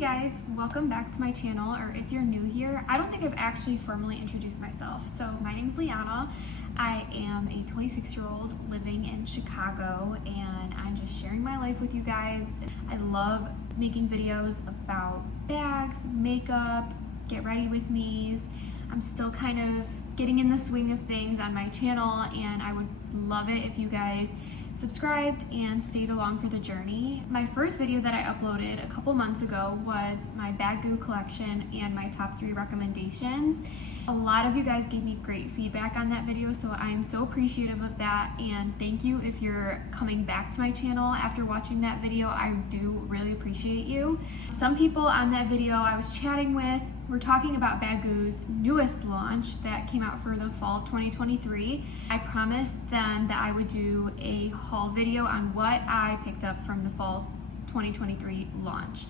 guys, welcome back to my channel, or if you're new here, I don't think I've actually formally introduced myself. So my name's Liana. I am a 26-year-old living in Chicago, and I'm just sharing my life with you guys. I love making videos about bags, makeup, get ready with me's. I'm still kind of getting in the swing of things on my channel, and I would love it if you guys subscribed and stayed along for the journey. My first video that I uploaded a couple months ago was my Baggu collection and my top 3 recommendations. A lot of you guys gave me great feedback on that video, so I'm so appreciative of that, and thank you if you're coming back to my channel after watching that video. I do really appreciate you. Some people on that video I was chatting with were talking about Baggu's newest launch that came out for the fall of 2023. I promised them that I would do a haul video on what I picked up from the fall 2023 launch.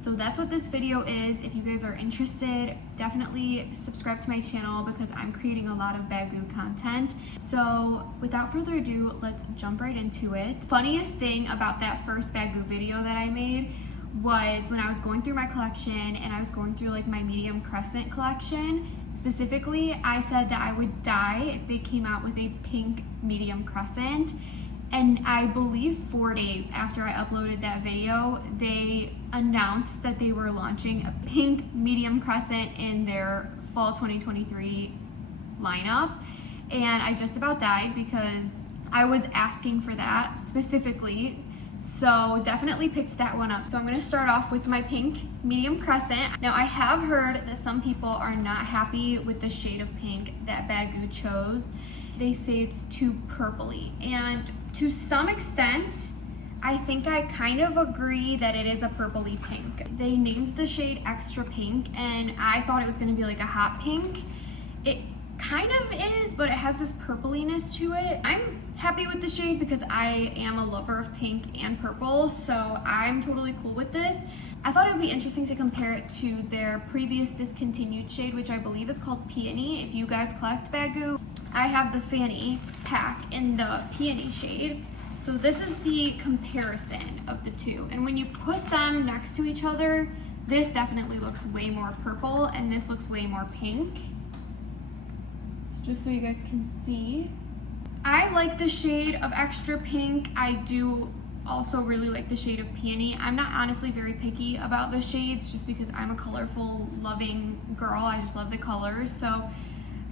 So that's what this video is. If you guys are interested, definitely subscribe to my channel because I'm creating a lot of Baggu content. So without further ado, let's jump right into it. Funniest thing about that first Baggu video that I made was when I was going through my collection and I was going through like my medium Crescent collection. Specifically, I said that I would die if they came out with a pink medium Crescent. And I believe 4 days after I uploaded that video, they announced that they were launching a pink medium Crescent in their fall 2023 lineup. And I just about died because I was asking for that specifically. So definitely picked that one up. So I'm gonna start off with my pink medium Crescent. Now I have heard that some people are not happy with the shade of pink that Baggu chose. They say it's too purpley, and to some extent, I think I kind of agree that it is a purpley pink. They named the shade Extra Pink, and I thought it was gonna be like a hot pink. It kind of is, but it has this purpliness to it. I'm happy with the shade because I am a lover of pink and purple, so I'm totally cool with this. I thought it would be interesting to compare it to their previous discontinued shade, which I believe is called Peony. If you guys collect Baggu, I have the Fanny pack in the Peony shade. So this is the comparison of the two. And when you put them next to each other, this definitely looks way more purple and this looks way more pink. So just so you guys can see. I like the shade of Extra Pink. I do also really like the shade of Peony. I'm not honestly very picky about the shades just because I'm a colorful, loving girl. I just love the colors. So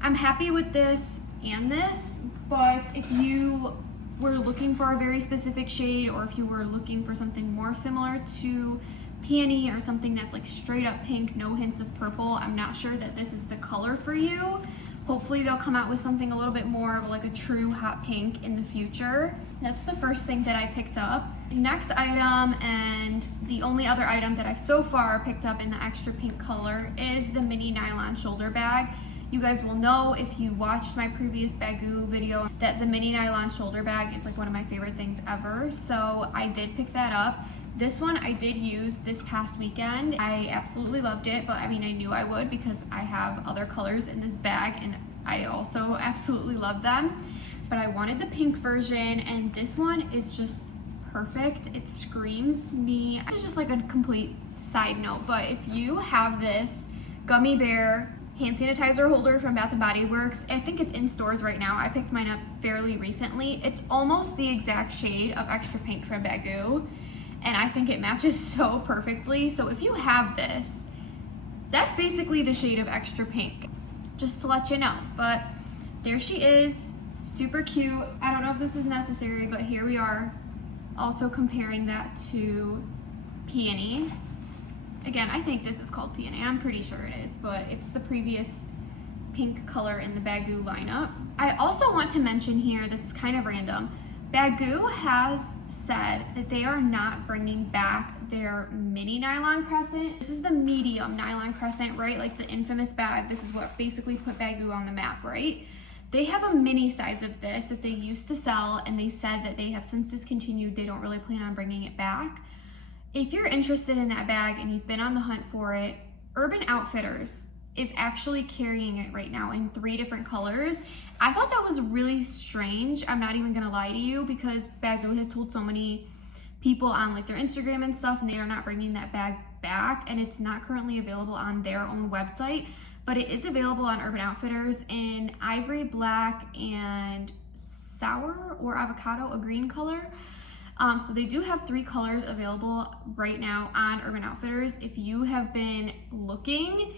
I'm happy with this and this, but if you were looking for a very specific shade, or if you were looking for something more similar to Peony or something that's like straight up pink, no hints of purple, I'm not sure that this is the color for you. Hopefully they'll come out with something a little bit more of like a true hot pink in the future. That's the first thing that I picked up. The next item, and the only other item that I've so far picked up in the extra pink color, is the mini nylon shoulder bag. You guys will know if you watched my previous Baggu video that the mini nylon shoulder bag is like one of my favorite things ever. So I did pick that up. This one I did use this past weekend. I absolutely loved it, but I mean, I knew I would because I have other colors in this bag and I also absolutely love them. But I wanted the pink version, and this one is just perfect. It screams me. This is just like a complete side note, but if you have this gummy bear hand sanitizer holder from Bath & Body Works, I think it's in stores right now. I picked mine up fairly recently. It's almost the exact shade of Extra Pink from Baggu, and I think it matches so perfectly. So if you have this, that's basically the shade of Extra Pink, just to let you know. But there she is, super cute. I don't know if this is necessary, but here we are, also comparing that to Peony. Again, I think this is called Peony. I'm pretty sure it is, but it's the previous pink color in the Baggu lineup. I also want to mention here, this is kind of random, Baggu has said that they are not bringing back their mini nylon Crescent. This is the medium nylon Crescent, right? Like the infamous bag. This is what basically put Baggu on the map, right? They have a mini size of this that they used to sell, and they said that they have since discontinued. They don't really plan on bringing it back. If you're interested in that bag and you've been on the hunt for it, Urban Outfitters is actually carrying it right now in 3 different colors. I thought that was really strange. I'm not even gonna lie to you, because Baggu has told so many people on like their Instagram and stuff, and they are not bringing that bag back, and it's not currently available on their own website, but it is available on Urban Outfitters in ivory black and sour or avocado, a green color. So they do have 3 colors available right now on Urban Outfitters. If you have been looking,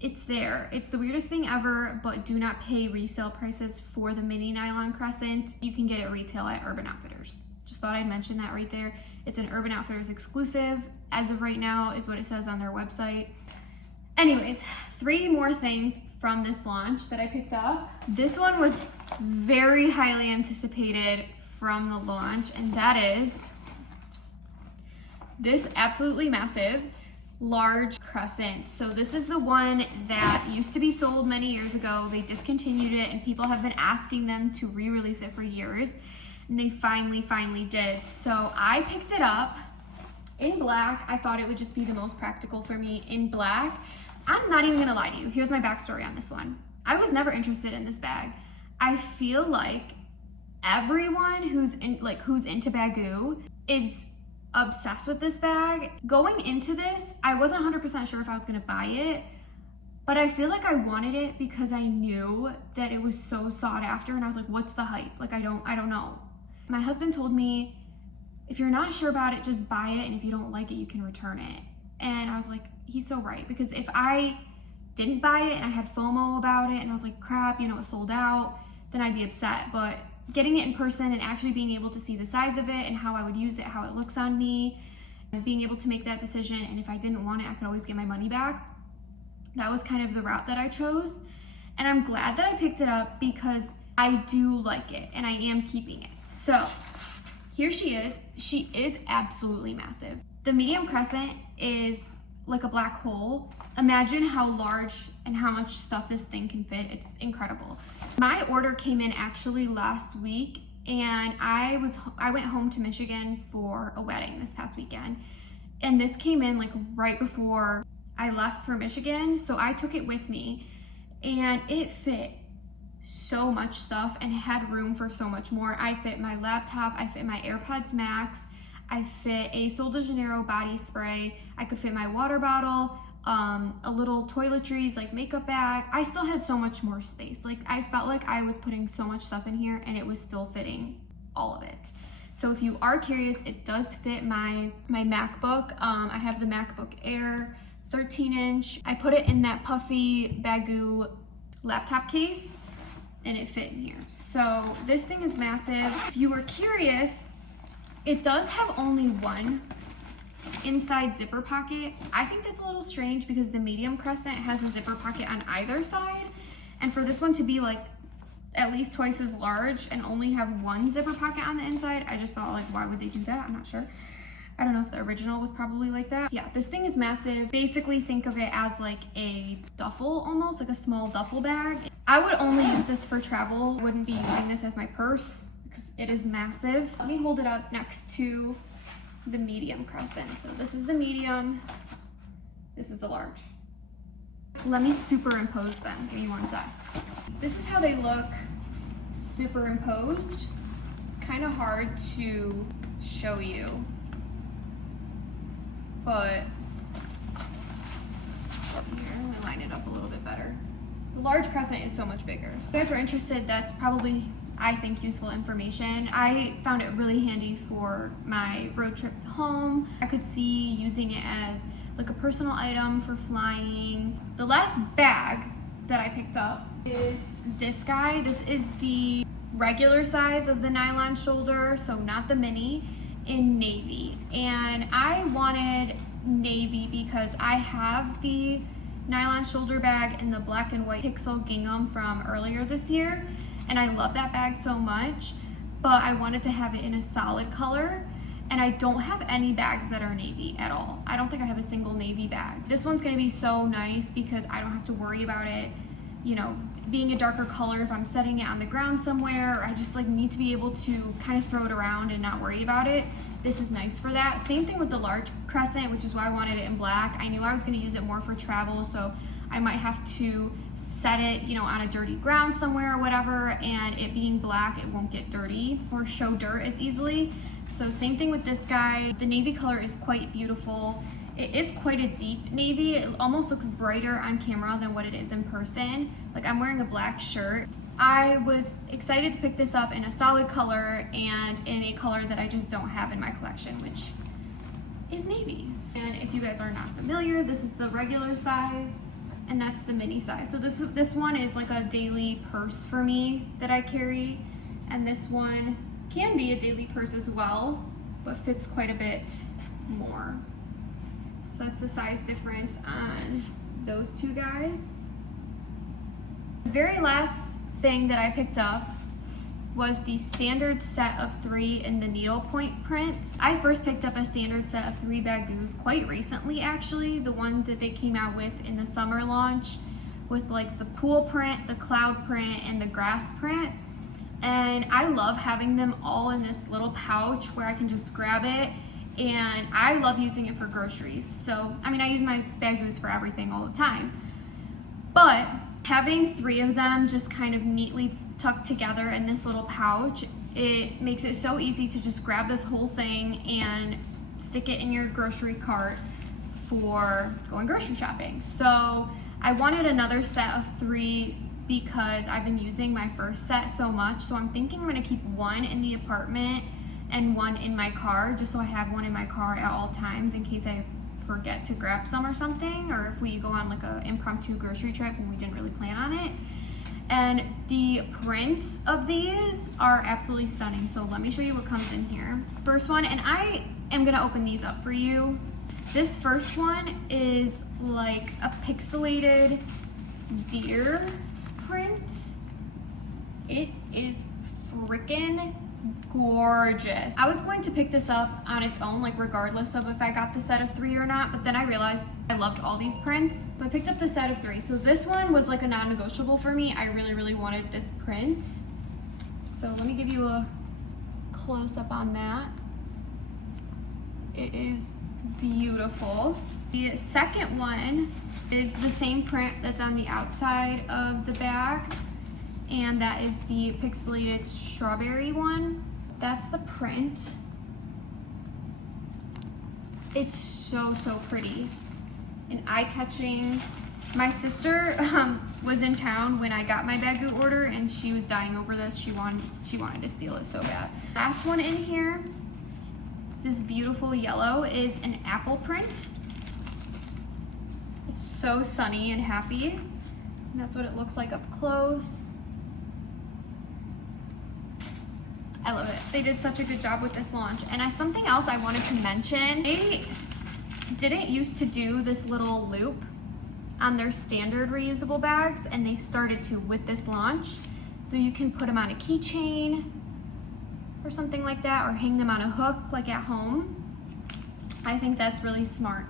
it's there. It's the weirdest thing ever, but do not pay resale prices for the mini nylon crescent. You can get it retail at Urban Outfitters. Just thought I'd mention that right there. It's an Urban Outfitters exclusive as of right now, is what it says on their website. Anyways, 3 more things from this launch that I picked up. This one was very highly anticipated from the launch, and that is this absolutely massive large crescent. So this is the one that used to be sold many years ago. They discontinued it, and people have been asking them to re-release it for years, and they finally did. So I picked it up in black. I thought it would just be the most practical for me in black. I'm not even gonna lie to you. Here's my backstory on this one. I was never interested in this bag. I feel like everyone who's into Baggu is obsessed with this bag. Going into this, I wasn't 100% sure if I was gonna buy it, but I feel like I wanted it because I knew that it was so sought after, and I was like, what's the hype? Like, I don't know. My husband told me, if you're not sure about it, just buy it, and if you don't like it, you can return it. And I was like, he's so right, because if I didn't buy it and I had FOMO about it and I was like, crap, you know, it sold out, then I'd be upset. But getting it in person and actually being able to see the size of it and how I would use it, how it looks on me, and being able to make that decision, and if I didn't want it, I could always get my money back. That was kind of the route that I chose. And I'm glad that I picked it up because I do like it and I am keeping it. So here she is. She is absolutely massive. The medium crescent is like a black hole. Imagine how large and how much stuff this thing can fit. It's incredible. My order came in actually last week, and I went home to Michigan for a wedding this past weekend, and this came in like right before I left for Michigan, so I took it with me, and it fit so much stuff and had room for so much more. I fit my laptop, I fit my AirPods Max, I fit a Sol de Janeiro body spray, I could fit my water bottle, a little toiletries, like makeup bag. I still had so much more space. Like, I felt like I was putting so much stuff in here and it was still fitting all of it. So if you are curious, it does fit my MacBook. I have the MacBook Air 13-inch. I put it in that puffy Baggu laptop case and it fit in here. So this thing is massive. If you were curious, it does have only one inside zipper pocket. I think that's a little strange because the medium crescent has a zipper pocket on either side, and for this one to be like at least twice as large and only have one zipper pocket on the inside, I just thought, like, why would they do that? I'm not sure. I don't know if the original was probably like that. Yeah, this thing is massive. Basically think of it as like a duffel, almost like a small duffel bag. I would only use this for travel. I wouldn't be using this as my purse because it is massive. Let me hold it up next to the medium crescent. So this is the medium, this is the large. Let me superimpose them. Give me one sec. This is how they look superimposed. It's kind of hard to show you, but here, let me line it up a little bit better. The large crescent is so much bigger. So if you guys are interested, that's probably, I think, useful information. I found it really handy for my road trip home. I could see using it as like a personal item for flying. The last bag that I picked up is this guy. This is the regular size of the nylon shoulder, so not the mini, in navy. And I wanted navy because I have the nylon shoulder bag in the black and white pixel gingham from earlier this year, and I love that bag so much, but I wanted to have it in a solid color, and I don't have any bags that are navy at all. I don't think I have a single navy bag. This one's gonna be so nice because I don't have to worry about it, you know, being a darker color if I'm setting it on the ground somewhere, or I just like need to be able to kind of throw it around and not worry about it. This is nice for that. Same thing with the large crescent, which is why I wanted it in black. I knew I was gonna use it more for travel, so I might have to set it, you know, on a dirty ground somewhere or whatever, and it being black, it won't get dirty or show dirt as easily. So same thing with this guy. The navy color is quite beautiful. It is quite a deep navy. It almost looks brighter on camera than what it is in person. Like, I'm wearing a black shirt. I was excited to pick this up in a solid color and in a color that I just don't have in my collection, which is navy. And if you guys are not familiar, this is the regular size and that's the mini size. So this one is like a daily purse for me that I carry, and this one can be a daily purse as well, but fits quite a bit more. So that's the size difference on those two guys. The very last thing that I picked up was the standard set of 3 in the needlepoint prints. I first picked up a standard set of 3 Baggus quite recently, actually. The one that they came out with in the summer launch with like the pool print, the cloud print, and the grass print. And I love having them all in this little pouch where I can just grab it. And I love using it for groceries. So, I mean, I use my Baggus for everything all the time. But having 3 of them just kind of neatly tucked together in this little pouch, it makes it so easy to just grab this whole thing and stick it in your grocery cart for going grocery shopping. So I wanted another set of 3 because I've been using my first set so much. So I'm thinking I'm gonna keep 1 in the apartment and 1 in my car, just so I have 1 in my car at all times in case I forget to grab some or something, or if we go on like an impromptu grocery trip and we didn't really plan on it. And the prints of these are absolutely stunning. So let me show you what comes in here. First one, and I am gonna open these up for you. This first one is like a pixelated deer print. It is freaking gorgeous. I was going to pick this up on its own, like regardless of if I got the set of 3 or not, but then I realized I loved all these prints. So I picked up the set of 3. So this one was like a non-negotiable for me. I really wanted this print. So let me give you a close-up on that. It is beautiful. The second one is the same print that's on the outside of the bag, and that is the pixelated strawberry one. That's the print. It's so pretty and eye-catching. My sister was in town when I got my Baggu order, and she was dying over this. She wanted to steal it so bad. Last one in here, this beautiful yellow, is an apple print. It's so sunny and happy, and that's what it looks like up close. I love it. They did such a good job with this launch. And something else I wanted to mention, they didn't used to do this little loop on their standard reusable bags, and they've started to with this launch. So you can put them on a keychain or something like that, or hang them on a hook like at home. I think that's really smart.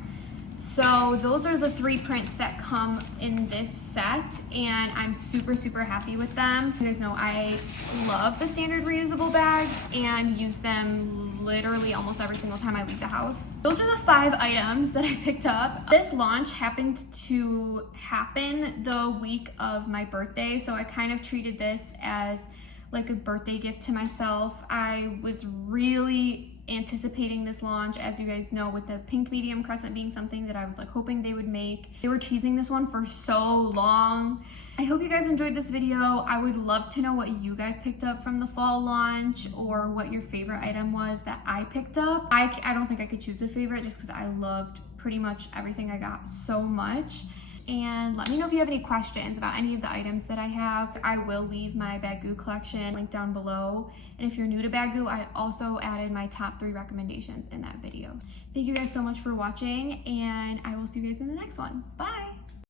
So those are the 3 prints that come in this set, and I'm super happy with them. You guys know I love the standard reusable bags and use them literally almost every single time I leave the house. Those are the 5 items that I picked up. This launch happened to happen the week of my birthday, so I kind of treated this as like a birthday gift to myself. I was really anticipating this launch, as you guys know, with the pink medium crescent being something that I was like hoping they would make. They were teasing this one for so long. I hope you guys enjoyed this video. I would love to know what you guys picked up from the fall launch, or what your favorite item was that I picked up. I don't think I could choose a favorite just because I loved pretty much everything I got so much. And let me know if you have any questions about any of the items that I have. I will leave my Baggu collection linked down below. And if you're new to Baggu, I also added my top 3 recommendations in that video. Thank you guys so much for watching, and I will see you guys in the next one. Bye!